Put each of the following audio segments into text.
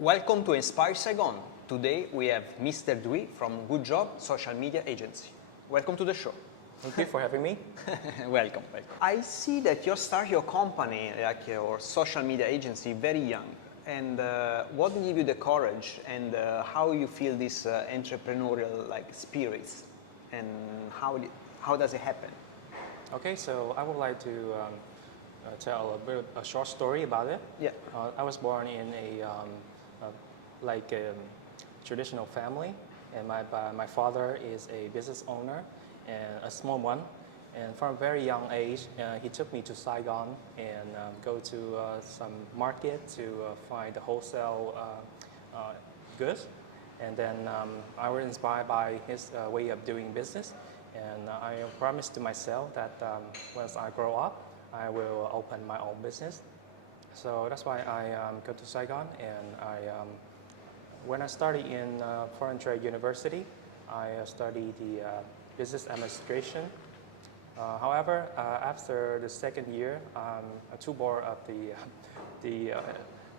Welcome to Inspire Saigon. Today we have Mr. Duy from GUDJOB social media agency. Welcome to the show. Thank you for having me. Welcome. I see that you start your company, like your social media agency, very young. And what gave you the courage and how you feel this entrepreneurial spirits and how does it happen? Okay, so I would like to tell a short story about it. Yeah. I was born in a traditional family, and my father is a business owner and a small one. And from a very young age, he took me to Saigon and go to some market to find the wholesale goods. And then I was inspired by his way of doing business. And I promised to myself that once I grow up, I will open my own business. So that's why I go to Saigon. And when I studied in Foreign Trade University, I studied the business administration. However, after the second year, I'm too bored of the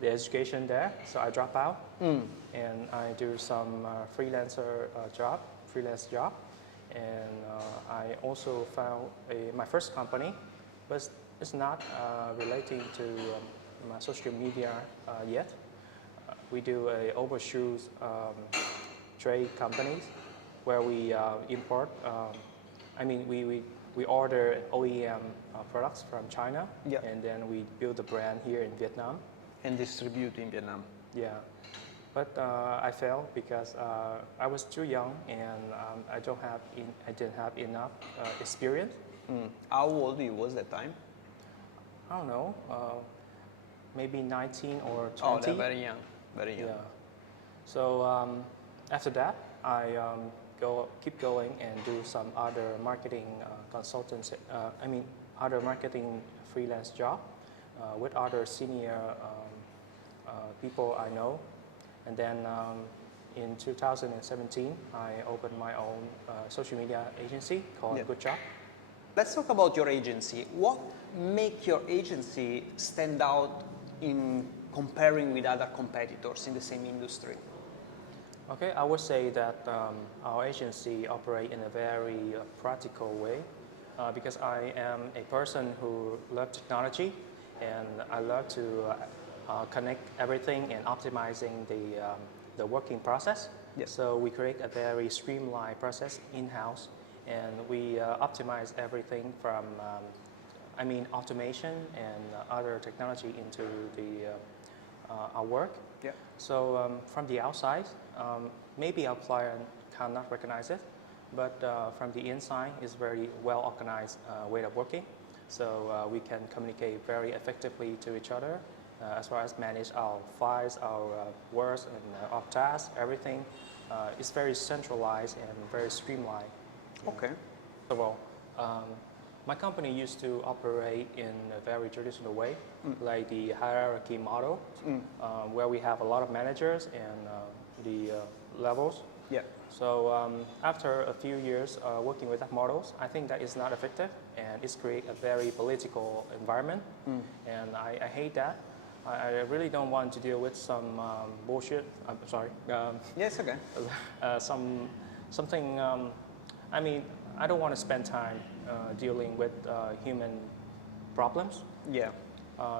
education there, so I drop out and I do some freelance job, and I also found my first company, but it's not relating to my social media yet. We do overseas trade companies where we import. We order OEM products from China, and then we build the brand here in Vietnam. And distribute in Vietnam. Yeah, but I failed because I was too young and I didn't have enough experience. How old you was that time? I don't know, maybe 19 or 20. Oh, they're very young. Very young. Yeah. So after that, I keep going and do some other marketing other marketing freelance job with other senior people I know. And then in 2017, I opened my own social media agency called GUDJOB. Let's talk about your agency. What makes your agency stand out in comparing with other competitors in the same industry? Okay, I would say that our agency operates in a very practical way because I am a person who loves technology and I love to connect everything and optimizing the working process. Yes. So we create a very streamlined process in-house, and we optimize everything from automation and other technology into our work. Yeah. So from the outside, maybe our client cannot recognize it, but from the inside, it's very well organized way of working. So we can communicate very effectively to each other as far as manage our files, our works, and our tasks, everything. It's very centralized and very streamlined. Okay. First of all, my company used to operate in a very traditional way, like the hierarchy model, where we have a lot of managers and the levels. Yeah. So after a few years working with that models, I think that is not effective and it's create a very political environment, and I hate that. I really don't want to deal with some bullshit. I'm sorry. Yes, okay. Something. I don't want to spend time dealing with human problems. Yeah.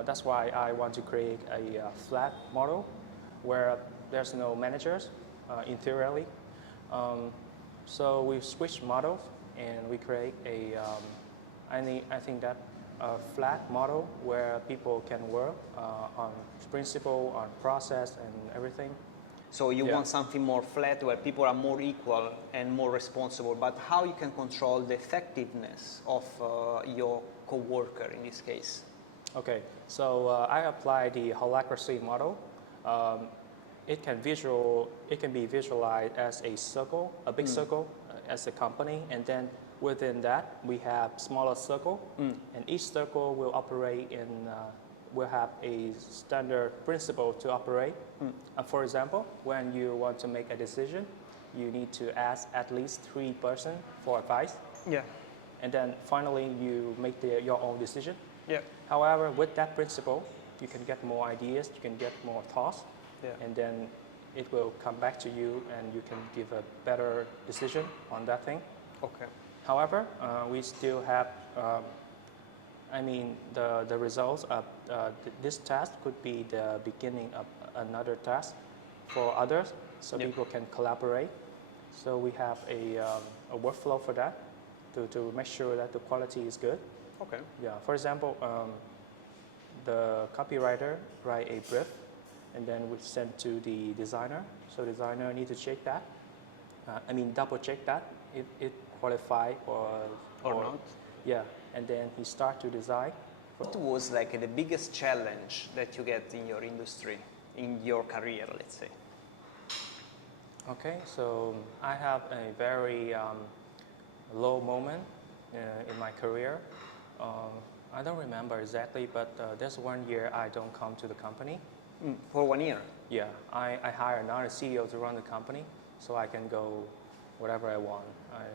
That's why I want to create a flat model where there's no managers in theory. So we switch models and we create I think that a flat model where people can work on principle, on process and everything. So you want something more flat where people are more equal and more responsible, but how you can control the effectiveness of your coworker in this case? Okay, so I apply the holacracy model. It can be visualized as a circle, a big circle as a company, and then within that we have smaller circle, and each circle will operate will have a standard principle to operate. For example, when you want to make a decision, you need to ask at least 3 persons for advice. Yeah. And then finally you make your own decision. Yeah. However, with that principle, you can get more ideas, you can get more thoughts, Yeah. and then it will come back to you, and you can give a better decision on that thing. Okay. However, we still have, the results of this task could be the beginning of another task for others, so Yep. people can collaborate. So we have a workflow for that to make sure that the quality is good. Okay. Yeah. For example, the copywriter write a brief, and then we send to the designer. So designer need to check that. Double check that it qualify Or not. Yeah, and then he start to design. What was like the biggest challenge that you get in your industry, in your career, let's say? Okay, so I have a very low moment in my career. I don't remember exactly, but there's 1 year I don't come to the company. For 1 year? Yeah, I hire another CEO to run the company, so I can go whatever I want. I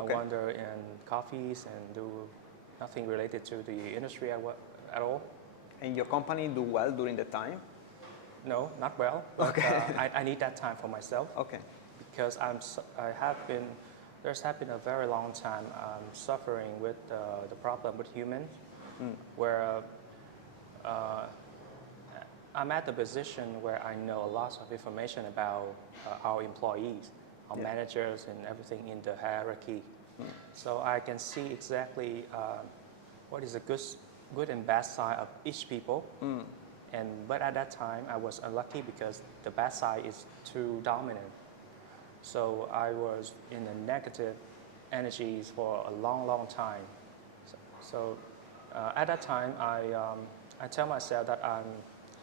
wander in coffees and do nothing related to the industry at all. And your company do well during the time? No, not well. But, I need that time for myself. Okay. Because there's been a very long time suffering with the problem with humans, where I'm at the position where I know a lot of information about our employees, our managers, and everything in the hierarchy. So I can see exactly what is a good and bad side of each people. But at that time, I was unlucky because the bad side is too dominant. So I was in the negative energies for a long, long time. So at that time, I tell myself that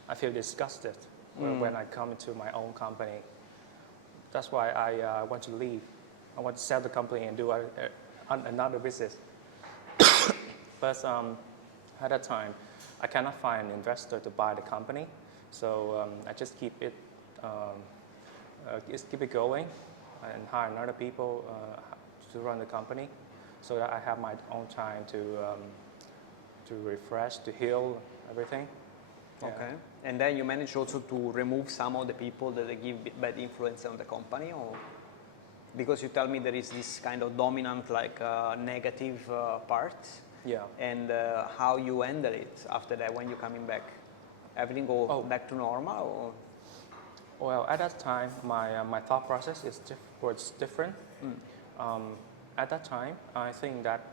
I feel disgusted when I come into my own company. That's why I want to leave. I want to sell the company and do another business. But at that time, I cannot find an investor to buy the company, so I just keep it going and hire another people to run the company, so that I have my own time to refresh, to heal everything. Yeah. Okay. And then you manage also to remove some of the people that they give bad influence on the company, or because you tell me there is this kind of dominant, like negative part. Yeah. And how you handle it after that when you're coming back? Everything go back to normal? Or? Well, at that time, my thought process was different. At that time, I think that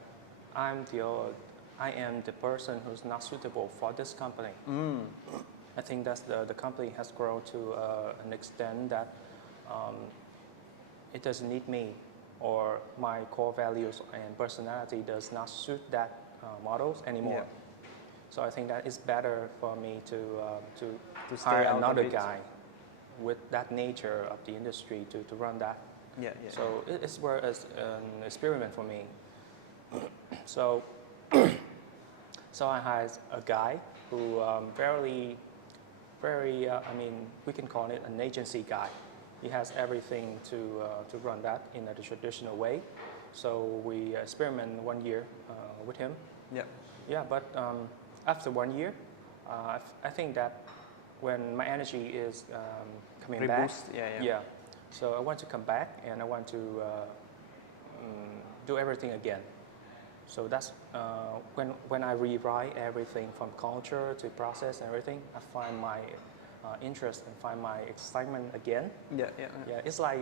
I am the person who's not suitable for this company. I think that the company has grown to an extent that it doesn't need me, or my core values and personality does not suit that models anymore. Yeah. So I think that it's better for me to stay hire out another of it. guy with that nature of the industry to run that. Yeah. So it's as an experiment for me. So I hired a guy who very, we can call it an agency guy. He has everything to run that in a traditional way. So we experiment 1 year with him. Yeah. Yeah, but after 1 year, I think that when my energy is coming back, Yeah. So I want to come back and I want to do everything again. So that's when I rewrite everything from culture to process and everything, I find my interest and find my excitement again. Yeah. It's like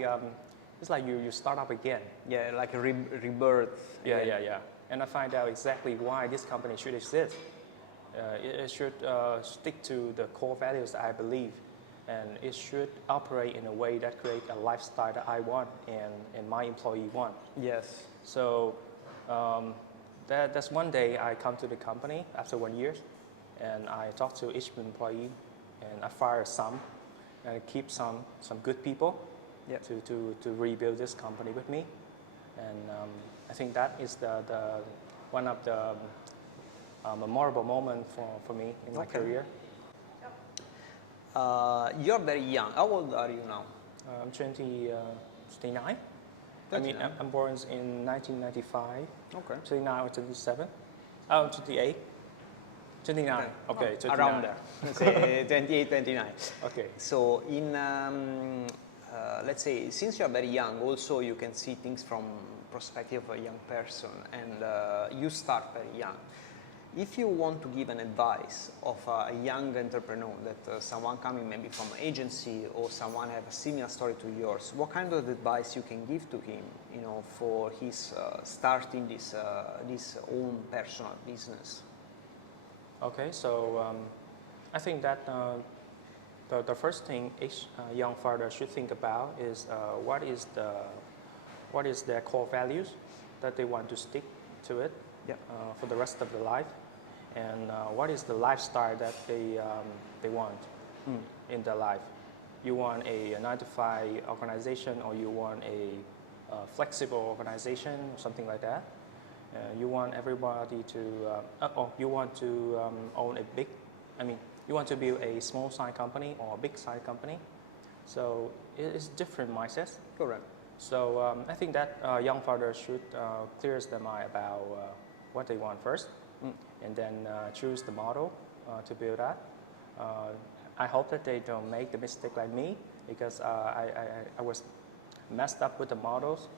you start up again. Yeah, like a rebirth. Yeah. And I find out exactly why this company should exist. It should stick to the core values that I believe, and it should operate in a way that creates a lifestyle that I want and my employee want. Yes. So that's one day I come to the company after 1 year, and I talk to each employee, and I fire some, and I keep some good people to rebuild this company with me. And I think that is the one of the memorable moment for me in my career. You're very young. How old are you now? I'm 29. I'm born in 1995. Okay. 29 or 27. Oh, 28. 29. Okay, 29. Around there. Say 28, 29. Okay. So in, let's say, since you are very young, also you can see things from perspective of a young person, and you start very young. If you want to give an advice of a young entrepreneur, that someone coming maybe from an agency or someone have a similar story to yours, what kind of advice you can give to him, you know, for his starting this own personal business? Okay, so I think that the first thing each young father should think about is what is their core values that they want to stick to it for the rest of their life, and what is the lifestyle that they want in their life. You want a 9-to-5 organization, or you want a flexible organization, or something like that. You want everybody to, or you want to own a big, you want to build a small side company or a big side company. So it is different mindsets. Correct. So I think that young fathers should clear their mind about what they want first, and then choose the model to build that. I hope that they don't make the mistake like me, because I was messed up with the models.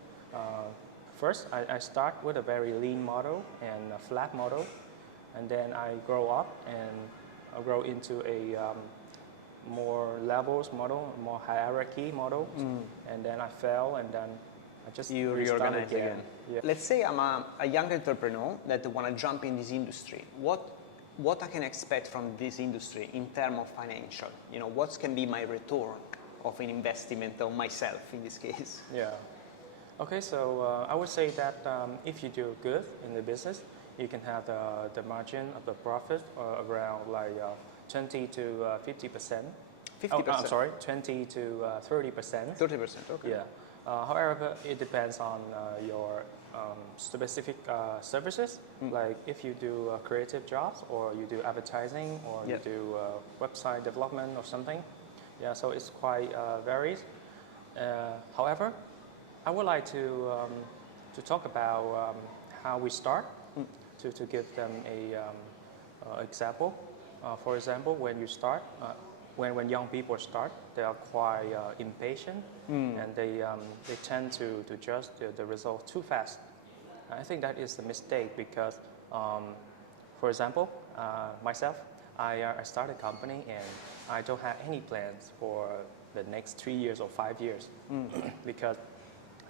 First, I start with a very lean model and a flat model, and then I grow up and I grow into a more levels model, more hierarchy model, and then I fail, and then I just you restart reorganize again. Yeah. Let's say I'm a young entrepreneur that want to jump in this industry. What I can expect from this industry in terms of financial? You know, what can be my return of an investment on myself in this case? Yeah. Okay, so I would say that if you do good in the business, you can have the margin of the profit around like 20 to 50%. 50%? I'm sorry, 20 to 30%. 30%, okay. Yeah. However, it depends on your specific services. Like if you do creative jobs, or you do advertising, or you do website development or something. Yeah, so it's quite varies. However, I would like to talk about how we start, to give them a example. For example, when you start, when young people start, they are quite impatient, and they tend to judge the result too fast. I think that is a mistake, because, for example, myself, I started a company and I don't have any plans for the next 3 years or 5 years, because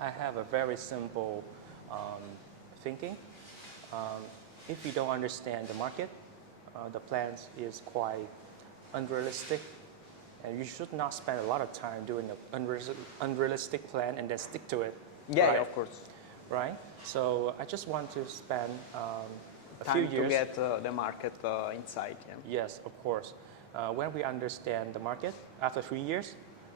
I have a very simple thinking. If you don't understand the market, the plans is quite unrealistic, and you should not spend a lot of time doing an unrealistic plan and then stick to it. Yeah, right? yeah, of course. Right? So I just want to spend a Time few years to get the market inside. Yeah. Yes, of course. When we understand the market, after 3 years,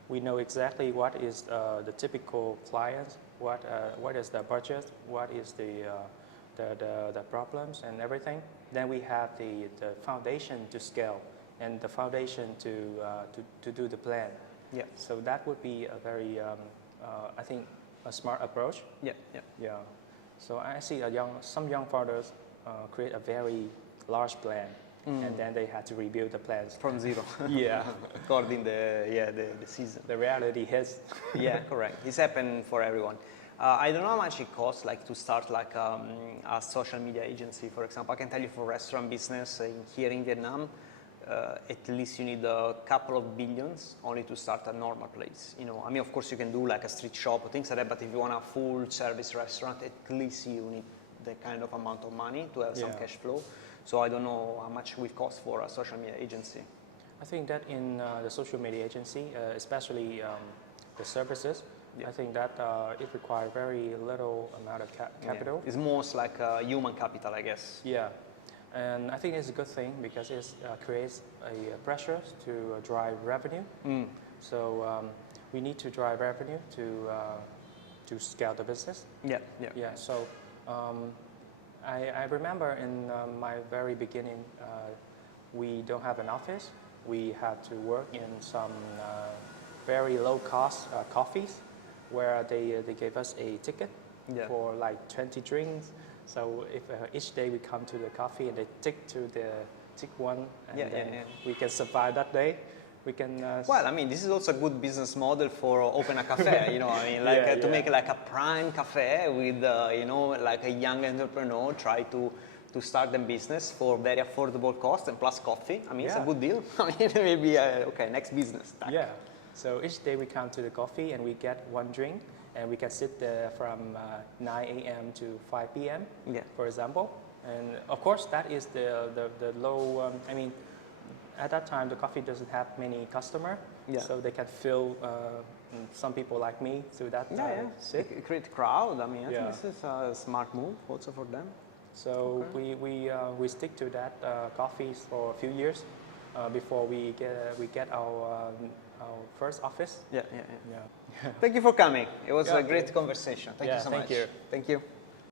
we know exactly what is the typical clients, what is the budget, what is the problems and everything. Then we have the foundation to scale, and the foundation to do the plan. Yeah. So that would be a very, I think, a smart approach. Yeah, yeah. Yeah. So I see some young fathers create a very large plan, and then they had to rebuild the plans From zero. Yeah. According the season. The reality hits. Yeah, correct. It's happened for everyone. I don't know how much it costs, like to start like a social media agency, for example. I can tell you for restaurant business here in Vietnam, at least you need a couple of billions only to start a normal place. You know, I mean, of course you can do like a street shop or things like that, but if you want a full service restaurant, at least you need that kind of amount of money to have some cash flow. So I don't know how much it will cost for a social media agency. I think that in the social media agency, especially the services, I think that it requires very little amount of capital. Yeah. It's most like human capital, I guess. Yeah, and I think it's a good thing, because it creates a pressure to drive revenue. So we need to drive revenue to scale the business. Yeah, yeah. Yeah. So I remember in my very beginning, we don't have an office. We had to work in some very low cost coffees, where they gave us a ticket for like 20 drinks. So if each day we come to the coffee and they tick to tick one, and Yeah, then yeah. we can survive that day. We can. Well, I mean, this is also a good business model for open a cafe. You know, I mean, like to make like a prime cafe with, you know, like a young entrepreneur try to start them business for very affordable cost and plus coffee. I mean, it's a good deal. I mean, maybe okay, next business. Tack. Yeah. So each day we come to the coffee and we get one drink, and we can sit there from 9 a.m. to 5 p.m. Yeah. For example. And of course, that is the low. I mean, at that time, the coffee doesn't have many customer, so they can fill some people like me through that sit. Create crowd. I mean, I think this is a smart move also for them. So we stick to that coffees for a few years before we get our first office. Yeah. Thank you for coming. It was a great conversation. Thank you so much. Thank you. Thank you.